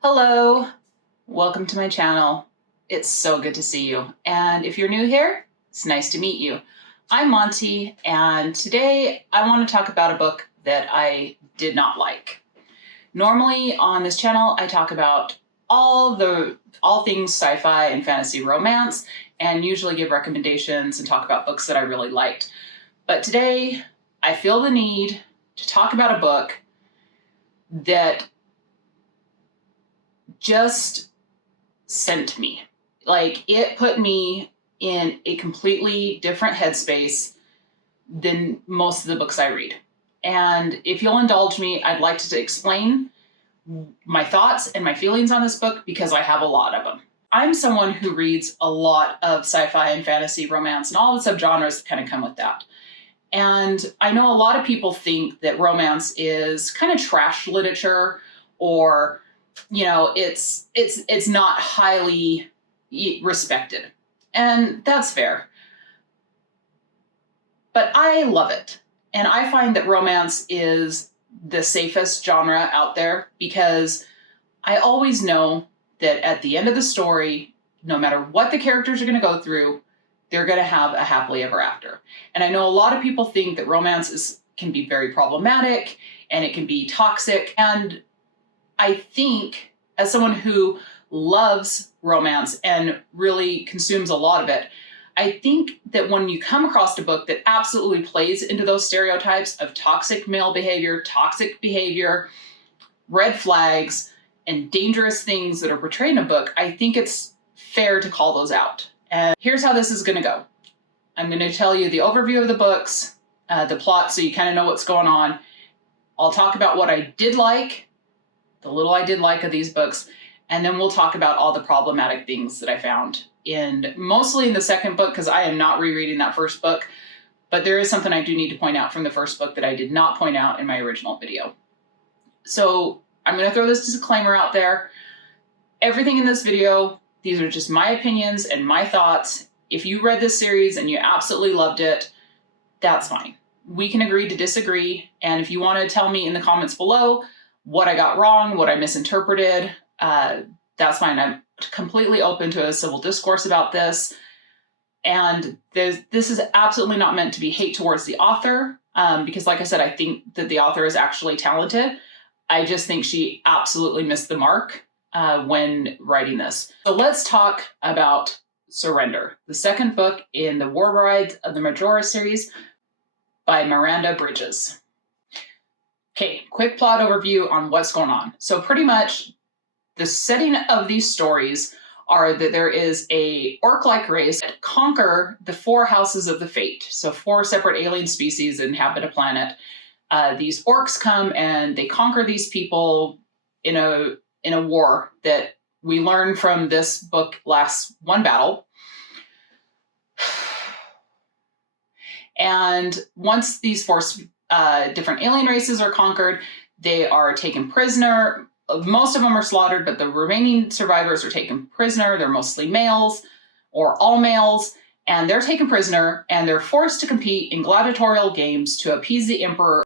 Hello, welcome to my channel. It's so good to see you. And if you're new here, it's nice to meet you. I'm Monty, and today I want to talk about a book that I did not like. Normally on this channel, I talk about all things sci-fi and fantasy romance, and usually give recommendations and talk about books that I really liked. But today, I feel the need to talk about a book that just sent me. Like, it put me in a completely different headspace than most of the books I read. And if you'll indulge me, I'd like to explain my thoughts and my feelings on this book because I have a lot of them. I'm someone who reads a lot of sci-fi and fantasy romance and all the subgenres that kind of come with that. And I know a lot of people think that romance is kind of trash literature, or, you know, it's not highly respected. And that's fair. But I love it. And I find that romance is the safest genre out there because I always know that at the end of the story, no matter what the characters are going to go through, they're going to have a happily ever after. And I know a lot of people think that romance can be very problematic and it can be toxic. And I think, as someone who loves romance and really consumes a lot of it, I think that when you come across a book that absolutely plays into those stereotypes of toxic male behavior, red flags, and dangerous things that are portrayed in a book, I think it's fair to call those out. And here's how this is going to go. I'm going to tell you the overview of the books, the plot, so you kind of know what's going on. I'll talk about what I did like, the little I did like of these books, and then we'll talk about all the problematic things that I found mostly in the second book, because I am not rereading that first book, but there is something I do need to point out from the first book that I did not point out in my original video. So I'm going to throw this disclaimer out there. Everything in this video, these are just my opinions and my thoughts. If you read this series and you absolutely loved it, that's fine. We can agree to disagree. And if you want to tell me in the comments below what I got wrong, what I misinterpreted, that's fine. I'm completely open to a civil discourse about this. And this is absolutely not meant to be hate towards the author, because like I said, I think that the author is actually talented. I just think she absolutely missed the mark when writing this. So let's talk about Surrender, the second book in the War Brides of the Majora series by Miranda Bridges. Okay, quick plot overview on what's going on. So pretty much the setting of these stories are that there is a orc-like race that conquer the 4 houses of the fate. So 4 separate alien species that inhabit a planet. These orcs come and they conquer these people in a war that we learn from this book lasts 1 battle. And once these 4 different alien races are conquered, they are taken prisoner. Most of them are slaughtered, but the remaining survivors are taken prisoner. They're mostly males or all males, and they're taken prisoner and they're forced to compete in gladiatorial games to appease the emperor.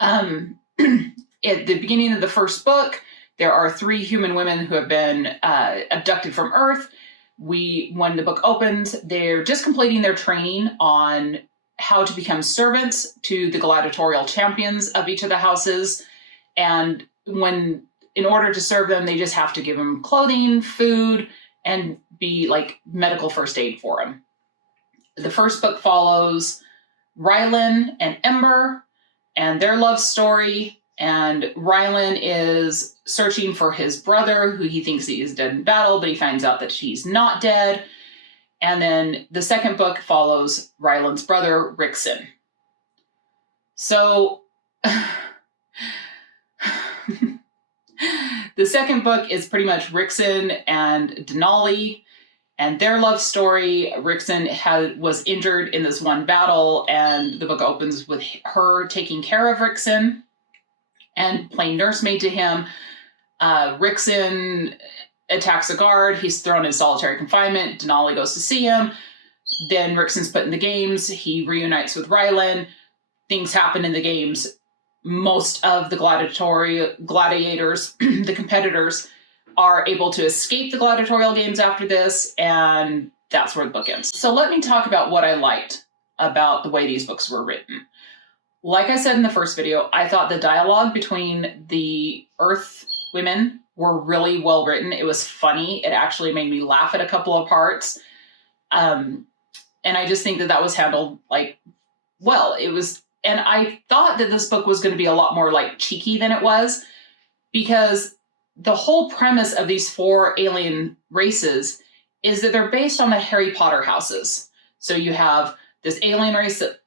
At the beginning of the first book, there are 3 human women who have been abducted from Earth. When the book opens, they're just completing their training on how to become servants to the gladiatorial champions of each of the houses. And in order to serve them, they just have to give them clothing, food, and be like medical first aid for them. The first book follows Rylan and Ember and their love story. And Rylan is searching for his brother, who he thinks he is dead in battle, but he finds out that he's not dead. And then the second book follows Rylan's brother, Rixen. So the second book is pretty much Rixen and Denali and their love story. Rixen was injured in this one battle, and the book opens with her taking care of Rixen and playing nursemaid to him. Rixen attacks a guard. He's thrown in solitary confinement. Denali goes to see him. Then Rixen's put in the games. He reunites with Rylan. Things happen in the games. most of the gladiators, the competitors, are able to escape the gladiatorial games after this, and that's where the book ends. So let me talk about what I liked about the way these books were written. Like I said in the first video, I thought the dialogue between the Earth women were really well written. It was funny. It actually made me laugh at a couple of parts. And I just think that was handled like well. It was, and I thought that this book was going to be a lot more like cheeky than it was, because the whole premise of these 4 alien races is that they're based on the Harry Potter houses. So you have this alien race that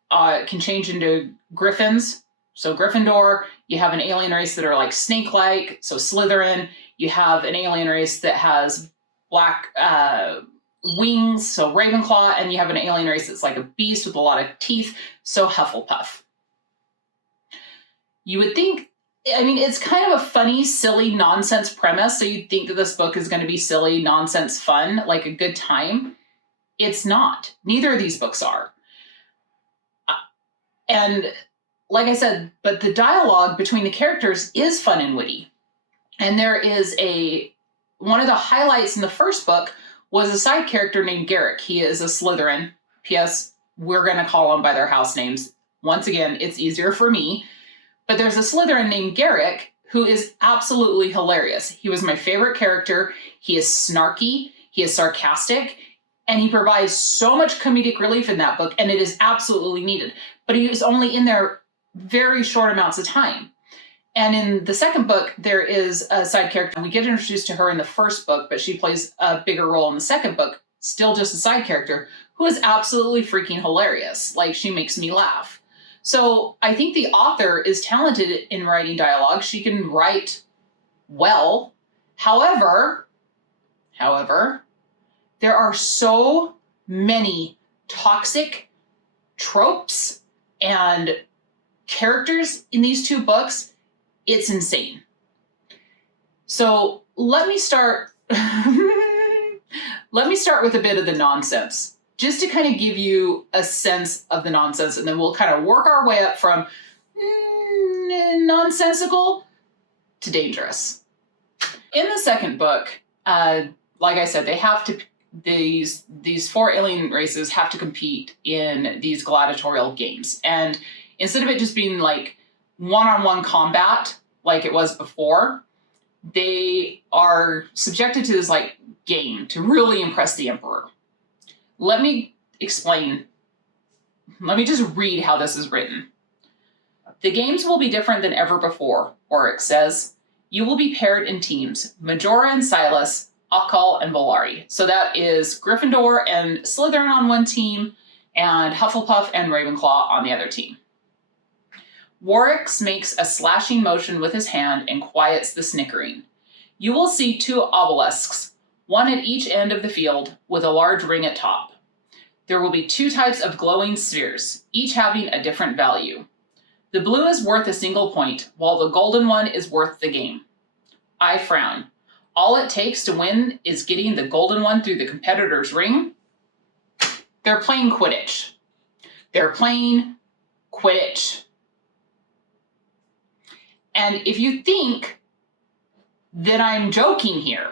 can change into griffins, so Gryffindor. You have an alien race that are like snake-like, so Slytherin. You have an alien race that has black wings, so Ravenclaw. And you have an alien race that's like a beast with a lot of teeth, so Hufflepuff. You would think, I mean, it's kind of a funny, silly, nonsense premise, so you'd think that this book is going to be silly, nonsense, fun, like a good time. It's not. Neither of these books are. And like I said, but the dialogue between the characters is fun and witty. And there is one of the highlights in the first book was a side character named Garrick. He is a Slytherin. P.S. We're going to call them by their house names. Once again, it's easier for me. But there's a Slytherin named Garrick who is absolutely hilarious. He was my favorite character. He is snarky. He is sarcastic. And he provides so much comedic relief in that book, and it is absolutely needed. But he was only in there very short amounts of time. And in the second book, there is a side character. We get introduced to her in the first book, but she plays a bigger role in the second book, still just a side character, who is absolutely freaking hilarious. Like, she makes me laugh. So I think the author is talented in writing dialogue. She can write well. However, there are so many toxic tropes and characters in these 2 books. It's insane. So let me start with a bit of the nonsense, just to kind of give you a sense of the nonsense, and then we'll kind of work our way up from nonsensical to dangerous. In the second book, like I said, they have to, these 4 alien races have to compete in these gladiatorial games. And instead of it just being like one-on-one combat like it was before, they are subjected to this like game to really impress the emperor. Let me explain. Let me just read how this is written. The games will be different than ever before, Oryx says. You will be paired in teams, Majora and Silas, Akal and Volari. So that is Gryffindor and Slytherin on one team, and Hufflepuff and Ravenclaw on the other team. Oryx makes a slashing motion with his hand and quiets the snickering. You will see 2 obelisks, one at each end of the field, with a large ring at top. There will be 2 types of glowing spheres, each having a different value. The blue is worth a single point, while the golden one is worth the game. I frown. All it takes to win is getting the golden one through the competitor's ring. They're playing Quidditch. They're playing Quidditch. And if you think that I'm joking here,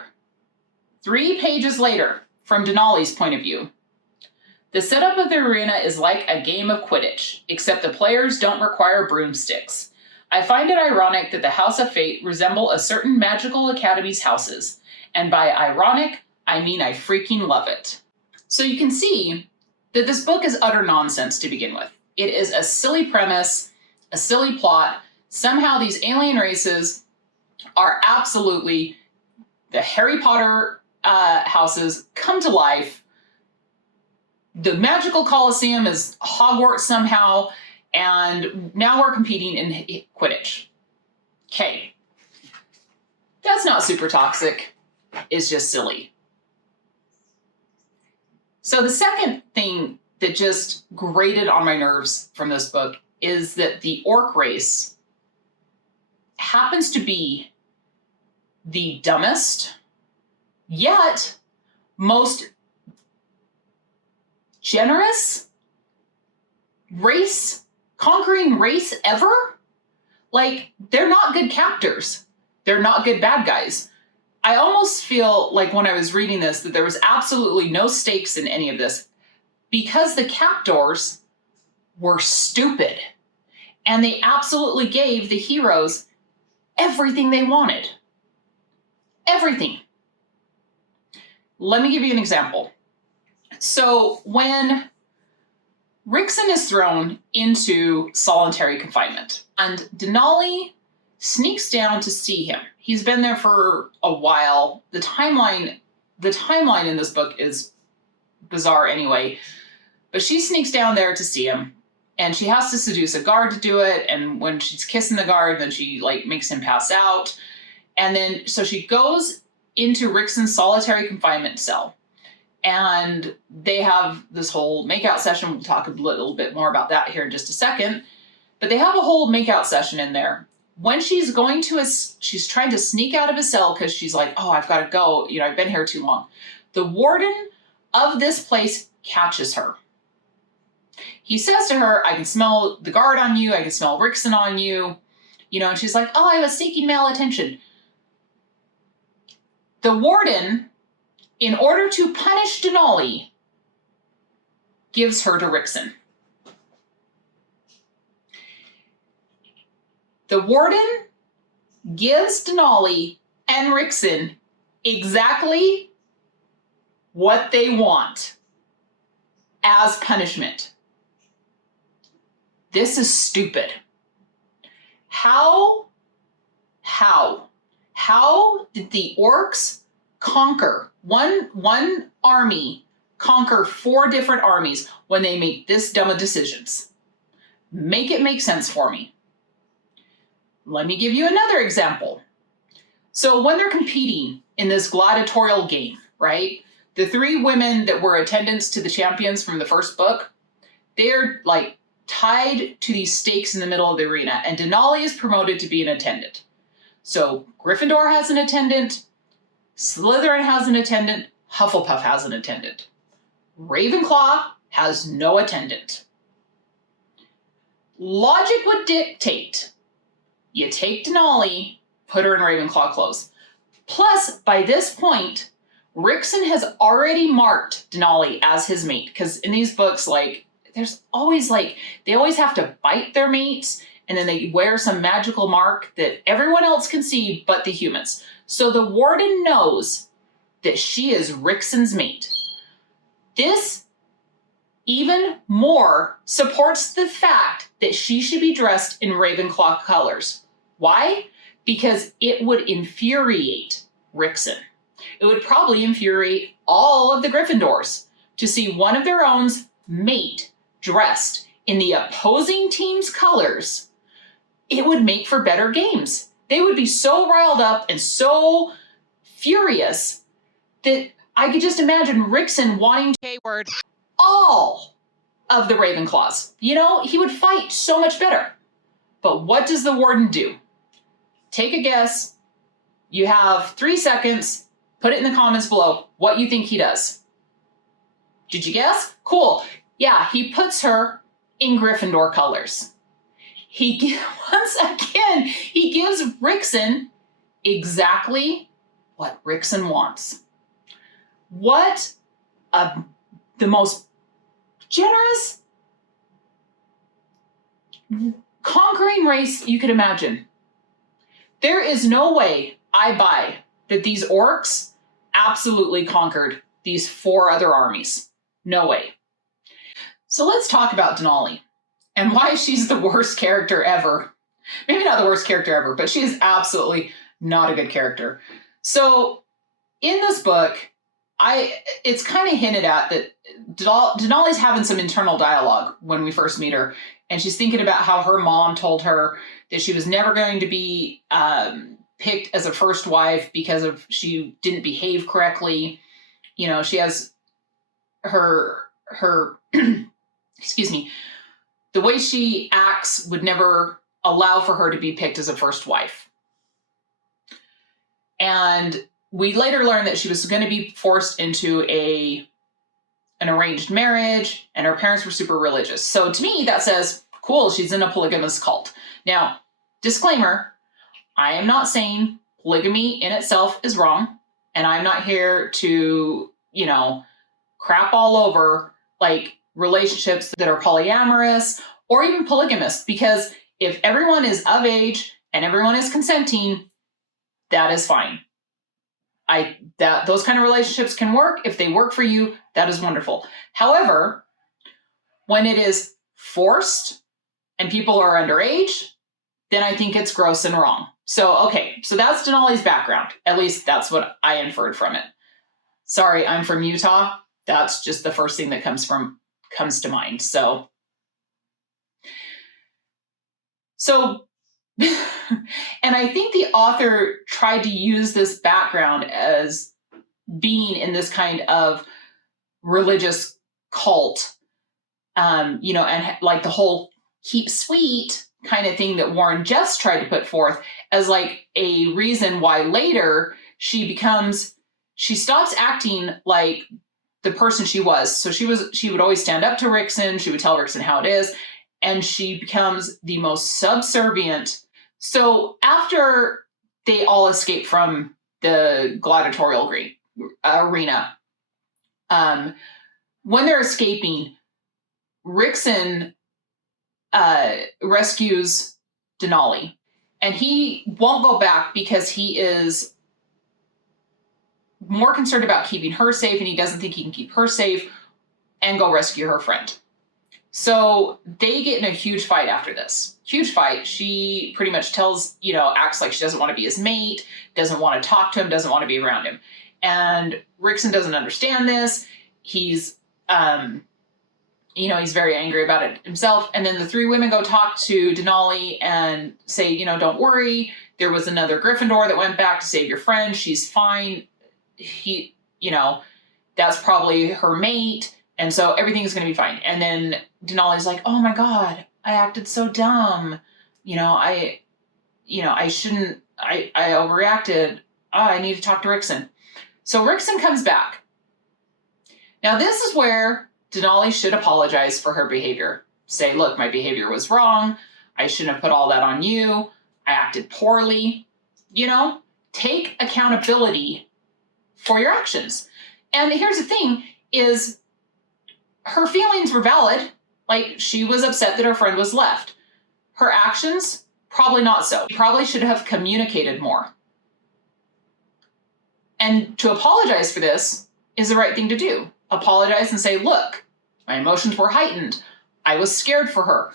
3 pages later, from Denali's point of view, the setup of the arena is like a game of Quidditch, except the players don't require broomsticks. I find it ironic that the House of Fate resemble a certain magical academy's houses. And by ironic, I mean I freaking love it. So you can see that this book is utter nonsense to begin with. It is a silly premise, a silly plot. Somehow these alien races are absolutely the Harry Potter houses come to life. The magical Colosseum is Hogwarts somehow. And now we're competing in Quidditch. Okay. That's not super toxic. It's just silly. So the second thing that just grated on my nerves from this book is that the orc race happens to be the dumbest, yet most generous conquering race ever. like, they're not good captors. They're not good bad guys. I almost feel like when I was reading this that there was absolutely no stakes in any of this because the captors were stupid and they absolutely gave the heroes everything they wanted. Everything. Let me give you an example. So when Rixen is thrown into solitary confinement and Denali sneaks down to see him. He's been there for a while. The timeline in this book is bizarre anyway, but she sneaks down there to see him and she has to seduce a guard to do it. And when she's kissing the guard, then she like makes him pass out. And then, so she goes into Rixen's solitary confinement cell and they have this whole makeout session. We'll talk a little bit more about that here in just a second, but they have a whole makeout session in there. When she's going to she's trying to sneak out of his cell because she's like, oh, I've got to go. You know, I've been here too long. The warden of this place catches her. He says to her, I can smell the guard on you. I can smell Rixen on you. You know, and she's like, oh, I was seeking male attention. The warden, in order to punish Denali, gives her to Rixen. The warden gives Denali and Rixen exactly what they want as punishment. This is stupid. How did the orcs conquer one army, conquer 4 different armies when they make this dumb of decisions? Make it make sense for me. Let me give you another example. So when they're competing in this gladiatorial game, right? The 3 women that were attendants to the champions from the first book, they're like tied to these stakes in the middle of the arena, and Denali is promoted to be an attendant. So Gryffindor has an attendant, Slytherin has an attendant, Hufflepuff has an attendant. Ravenclaw has no attendant. Logic would dictate you take Denali, put her in Ravenclaw clothes. Plus, by this point, Rixen has already marked Denali as his mate. Because in these books, like, there's always like, they always have to bite their mates and then they wear some magical mark that everyone else can see but the humans. So the warden knows that she is Rixen's mate. This even more supports the fact that she should be dressed in Ravenclaw colors. Why? Because it would infuriate Rixen. It would probably infuriate all of the Gryffindors to see one of their own's mate dressed in the opposing team's colors. It would make for better games. They would be so riled up and so furious that I could just imagine Rixen wanting to K-word all of the Ravenclaws. You know, he would fight so much better. But what does the warden do? Take a guess. You have 3 seconds. Put it in the comments below what you think he does. Did you guess? Cool. Yeah, he puts her in Gryffindor colors. Once again, he gives Rixen exactly what Rixen wants. What the most generous, conquering race you could imagine. There is no way I buy that these orcs absolutely conquered these 4 other armies. No way. So let's talk about Denali and why she's the worst character ever. Maybe not the worst character ever, but she is absolutely not a good character. So in this book, it's kind of hinted at that Denali's having some internal dialogue when we first meet her, and she's thinking about how her mom told her that she was never going to be picked as a first wife because of she didn't behave correctly. You know, she has her excuse me, the way she acts would never allow for her to be picked as a first wife. And we later learned that she was going to be forced into an arranged marriage, and her parents were super religious. So to me, that says, cool, she's in a polygamous cult. Now, disclaimer, I am not saying polygamy in itself is wrong, and I'm not here to, crap all over like relationships that are polyamorous or even polygamous, because if everyone is of age and everyone is consenting, that is fine. Those kind of relationships can work. If they work for you, that is wonderful. However, when it is forced and people are underage, then I think it's gross and wrong. So that's Denali's background. At least that's what I inferred from it. Sorry, I'm from Utah. That's just the first thing that comes to mind. So and I think the author tried to use this background as being in this kind of religious cult, and like the whole keep sweet kind of thing that Warren Jeffs tried to put forth as like a reason why later she stops acting like the person she was. So she would always stand up to Rixen. She would tell Rixen how it is. And she becomes the most subservient. So after they all escape from the gladiatorial arena, when they're escaping, Rixen rescues Denali. And he won't go back because he is more concerned about keeping her safe, and he doesn't think he can keep her safe and go rescue her friend. So they get in a huge fight after this. Huge fight. She pretty much acts like she doesn't want to be his mate, doesn't want to talk to him, doesn't want to be around him. And Rixen doesn't understand this. He's, he's very angry about it himself. And then the three women go talk to Denali and say, don't worry. There was another Gryffindor that went back to save your friend. She's fine. That's probably her mate. And so everything's going to be fine. And then Denali's like, oh my God, I acted so dumb. I shouldn't, I overreacted. I need to talk to Rixen. So Rixen comes back. Now this is where Denali should apologize for her behavior. Say, look, my behavior was wrong. I shouldn't have put all that on you. I acted poorly. Take accountability for your actions. And here's the thing is, her feelings were valid. Like, she was upset that her friend was left. Her actions, probably not so. She probably should have communicated more. And to apologize for this is the right thing to do. Apologize and say, look, my emotions were heightened. I was scared for her.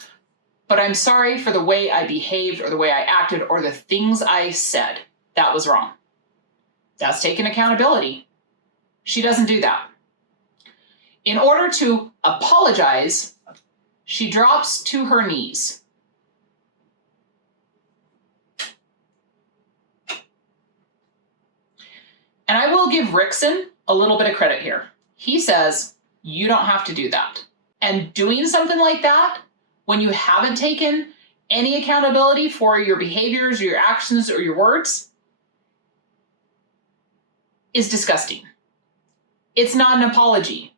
But I'm sorry for the way I behaved or the way I acted or the things I said. That was wrong. That's taking accountability. She doesn't do that. In order to apologize, she drops to her knees. And I will give Rixen a little bit of credit here. He says, you don't have to do that. And doing something like that, when you haven't taken any accountability for your behaviors or your actions or your words, is disgusting. It's not an apology.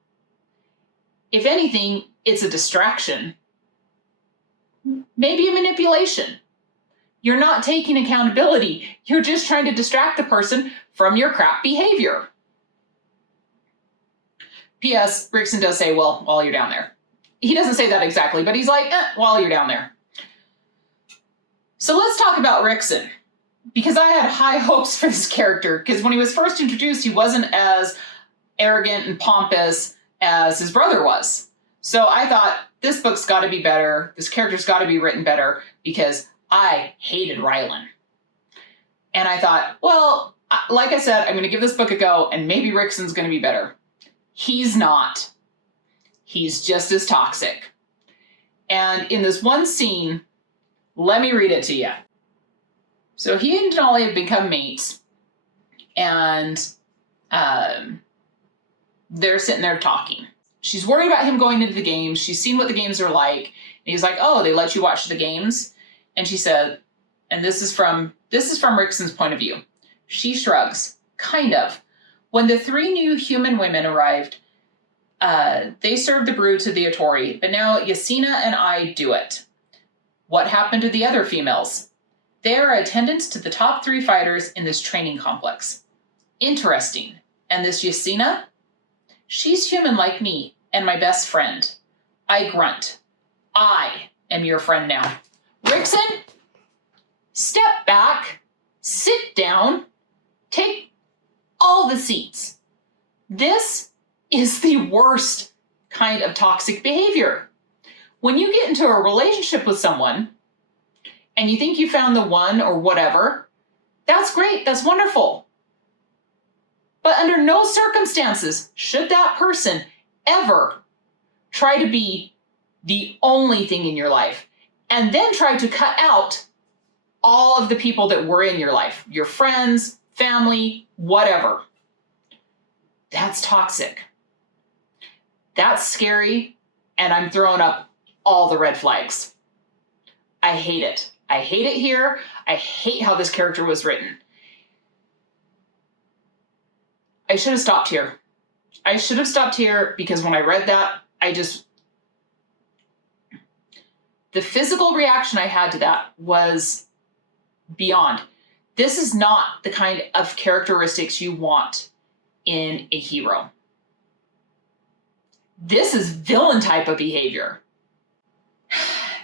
If anything, it's a distraction. Maybe a manipulation. You're not taking accountability. You're just trying to distract the person from your crap behavior. P.S. Rixen does say, well, while you're down there. He doesn't say that exactly, but he's like, while you're down there. So let's talk about Rixen. Because I had high hopes for this character. Because when he was first introduced, he wasn't as arrogant and pompous as his brother was. So I thought, this book's got to be better. This character's got to be written better, because I hated Rylan. And I thought, well, like I said, I'm going to give this book a go, and maybe Rixen's going to be better. He's not. He's just as toxic. And in this one scene, let me read it to you. So he and Denali have become mates, and they're sitting there talking. She's worried about him going into the games. She's seen what the games are like. And he's like, oh, they let you watch the games? And she said, and this is from Rixen's point of view. She shrugs, kind of. When the three new human women arrived, they served the brew to the Atori, but now Yasina and I do it. What happened to the other females? They are attendants to the top 3 fighters in this training complex. Interesting. And this Yasina? She's human like me and my best friend. I grunt. I am your friend now. Rixen, step back, sit down, take all the seats. This is the worst kind of toxic behavior. When you get into a relationship with someone and you think you found the one or whatever, that's great, that's wonderful. But under no circumstances should that person ever try to be the only thing in your life and then try to cut out all of the people that were in your life, your friends, family, whatever. That's toxic. That's scary, and I'm throwing up all the red flags. I hate it. I hate it here. I hate how this character was written. I should have stopped here. I should have stopped here because when I read that, the physical reaction I had to that was beyond. This is not the kind of characteristics you want in a hero. This is villain type of behavior.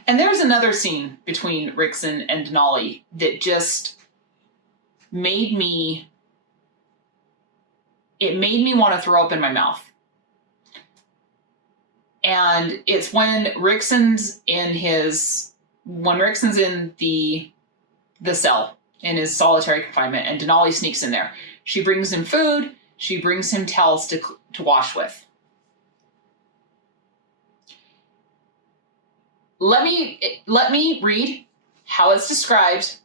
And there's another scene between Rixen and Denali that just made me want to throw up in my mouth. And it's when Rixen's in the cell, in his solitary confinement, and Denali sneaks in there. She brings him food, she brings him towels to wash with. Let me read how it's described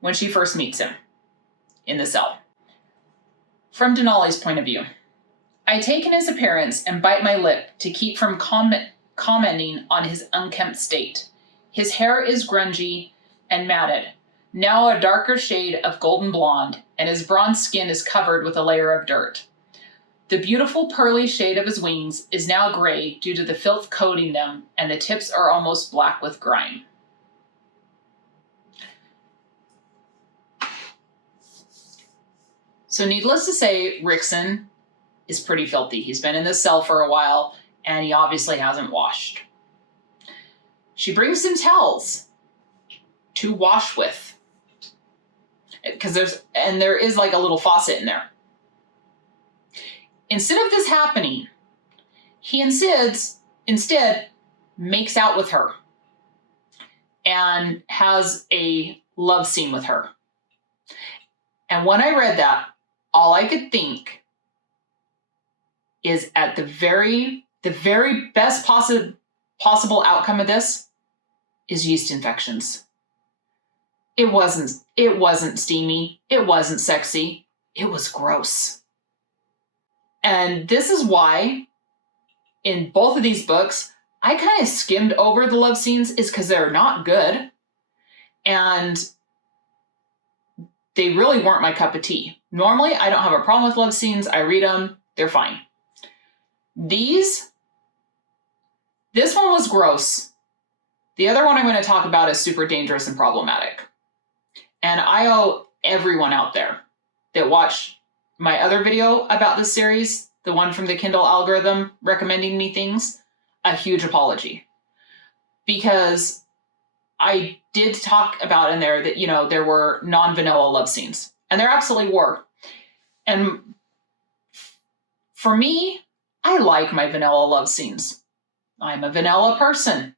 when she first meets him in the cell. From Denali's point of view, I take in his appearance and bite my lip to keep from commenting on his unkempt state. His hair is grungy and matted, now a darker shade of golden blonde, and his bronze skin is covered with a layer of dirt. The beautiful pearly shade of his wings is now gray due to the filth coating them, and the tips are almost black with grime. So needless to say, Rixen is pretty filthy. He's been in this cell for a while, and he obviously hasn't washed. She brings him towels to wash with, because there is like a little faucet in there. Instead of this happening, he instead makes out with her and has a love scene with her. And when I read that, all I could think is at the very best possible outcome of this is yeast infections. It wasn't steamy. It wasn't sexy. It was gross. And this is why in both of these books, I kind of skimmed over the love scenes, is because they're not good. And they really weren't my cup of tea. Normally, I don't have a problem with love scenes. I read them. They're fine. This one was gross. The other one I'm going to talk about is super dangerous and problematic. And I owe everyone out there that watched my other video about this series, the one from the Kindle algorithm recommending me things, a huge apology. Because I did talk about in there that, there were non-vanilla love scenes. And there absolutely were. And for me, I like my vanilla love scenes. I'm a vanilla person.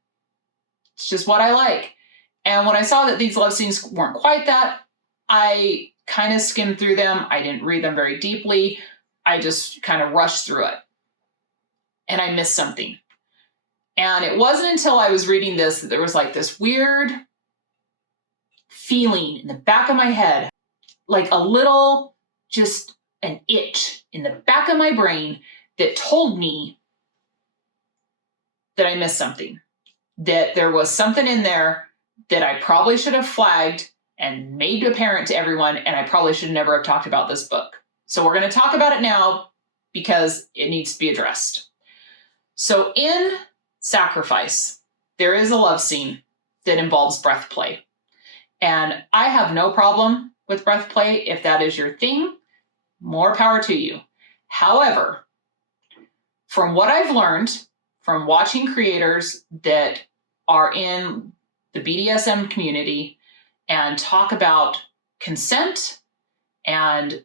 It's just what I like. And when I saw that these love scenes weren't quite that, I kind of skimmed through them. I didn't read them very deeply. I just kind of rushed through it. And I missed something. And it wasn't until I was reading this that there was like this weird feeling in the back of my head, like a little, just an itch in the back of my brain that told me that I missed something, that there was something in there that I probably should have flagged and made apparent to everyone, and I probably should never have talked about this book. So we're going to talk about it now because it needs to be addressed. So in Sacrifice, there is a love scene that involves breath play. And I have no problem with breath play. If that is your thing, more power to you. However, from what I've learned from watching creators that are in the BDSM community and talk about consent and,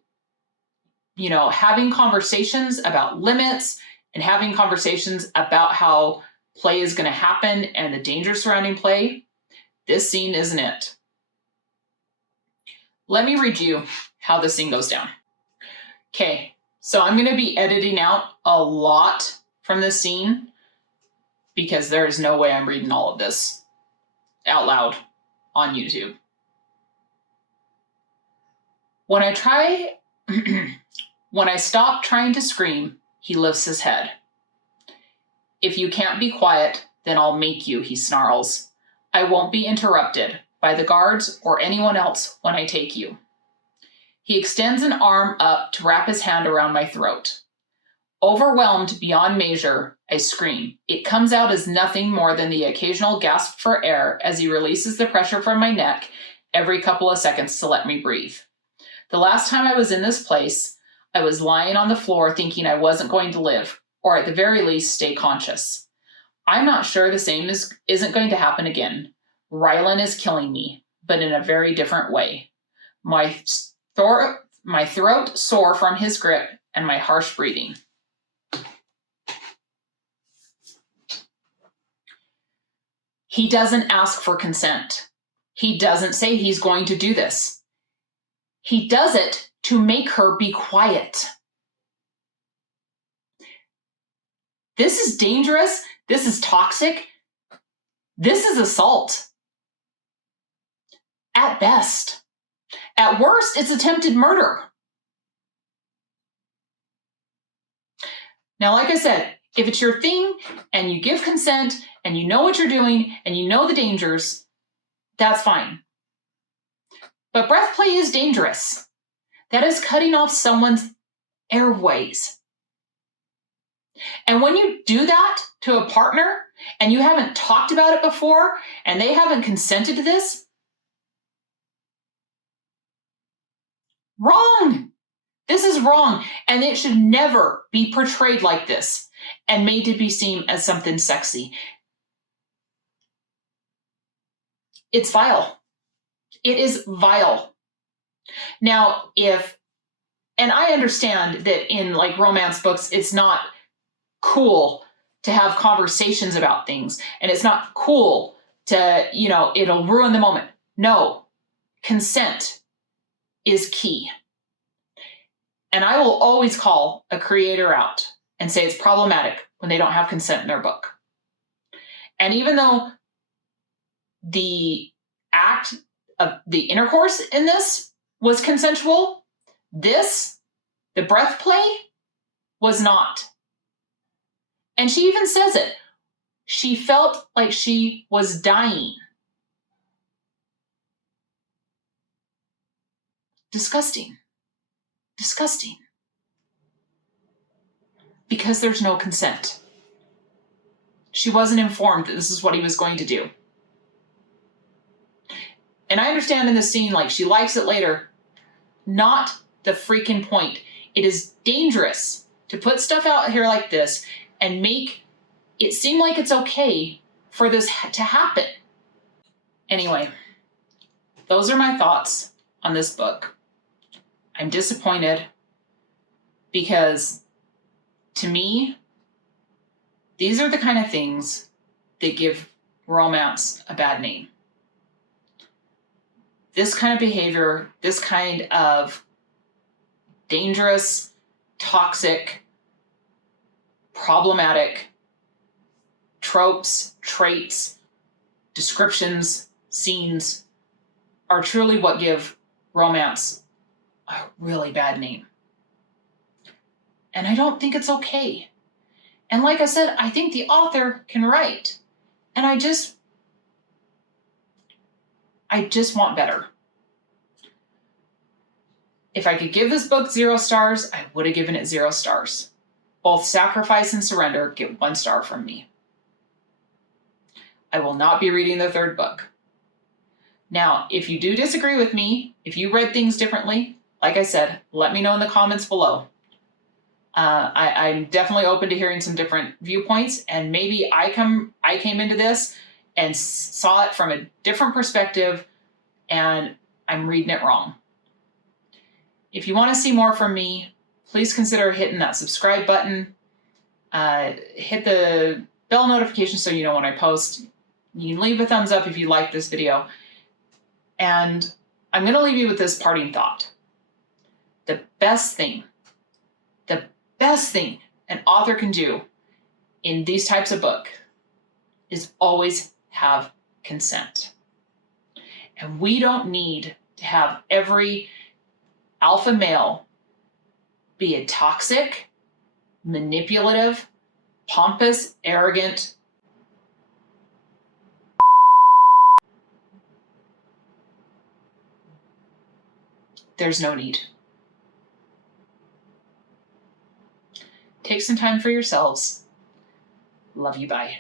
you know, having conversations about limits and having conversations about how play is going to happen and the danger surrounding play, this scene isn't it. Let me read you how this scene goes down. Okay, so I'm going to be editing out a lot from this scene because there is no way I'm reading all of this out loud on YouTube. When I stop trying to scream, he lifts his head. If you can't be quiet, then I'll make you, he snarls. I won't be interrupted by the guards or anyone else when I take you. He extends an arm up to wrap his hand around my throat. Overwhelmed beyond measure, I scream. It comes out as nothing more than the occasional gasp for air as he releases the pressure from my neck every couple of seconds to let me breathe. The last time I was in this place, I was lying on the floor thinking I wasn't going to live, or at the very least stay conscious. I'm not sure the same isn't going to happen again. Rylan is killing me, but in a very different way. My throat sore from his grip and my harsh breathing. He doesn't ask for consent. He doesn't say he's going to do this. He does it to make her be quiet. This is dangerous. This is toxic. This is assault. At best. At worst, it's attempted murder. Now, like I said, if it's your thing and you give consent and you know what you're doing and you know the dangers, that's fine. But breath play is dangerous. That is cutting off someone's airways. And when you do that to a partner and you haven't talked about it before and they haven't consented to this, wrong. This is wrong. And it should never be portrayed like this and made to be seen as something sexy. It's vile. It is vile. Now, and I understand that in like romance books, it's not cool to have conversations about things, and it's not cool to, it'll ruin the moment. No, consent is key. And I will always call a creator out and say it's problematic when they don't have consent in their book. And even though the act of the intercourse in this was consensual, the breath play, was not. And she even says it. She felt like she was dying. Disgusting. Disgusting. Because there's no consent. She wasn't informed that this is what he was going to do. And I understand in this scene, like, she likes it later. Not the freaking point. It is dangerous to put stuff out here like this and make it seem like it's okay for this to happen. Anyway, those are my thoughts on this book. I'm disappointed because, to me, these are the kind of things that give romance a bad name. This kind of behavior, this kind of dangerous, toxic, problematic tropes, traits, descriptions, scenes are truly what give romance a really bad name. And I don't think it's okay. And like I said, I think the author can write. And I just want better. If I could give this book 0 stars, I would have given it 0 stars. Both Sacrifice and Surrender get 1 star from me. I will not be reading the 3rd book. Now, if you do disagree with me, if you read things differently, like I said, let me know in the comments below. I'm definitely open to hearing some different viewpoints, and maybe I came into this and saw it from a different perspective and I'm reading it wrong. If you want to see more from me, please consider hitting that subscribe button. Hit the bell notification so you know when I post. You can leave a thumbs up if you like this video. And I'm going to leave you with this parting thought. The best thing an author can do in these types of book is always have consent. And we don't need to have every alpha male be a toxic, manipulative, pompous, arrogant, there's no need. Take some time for yourselves. Love you, bye.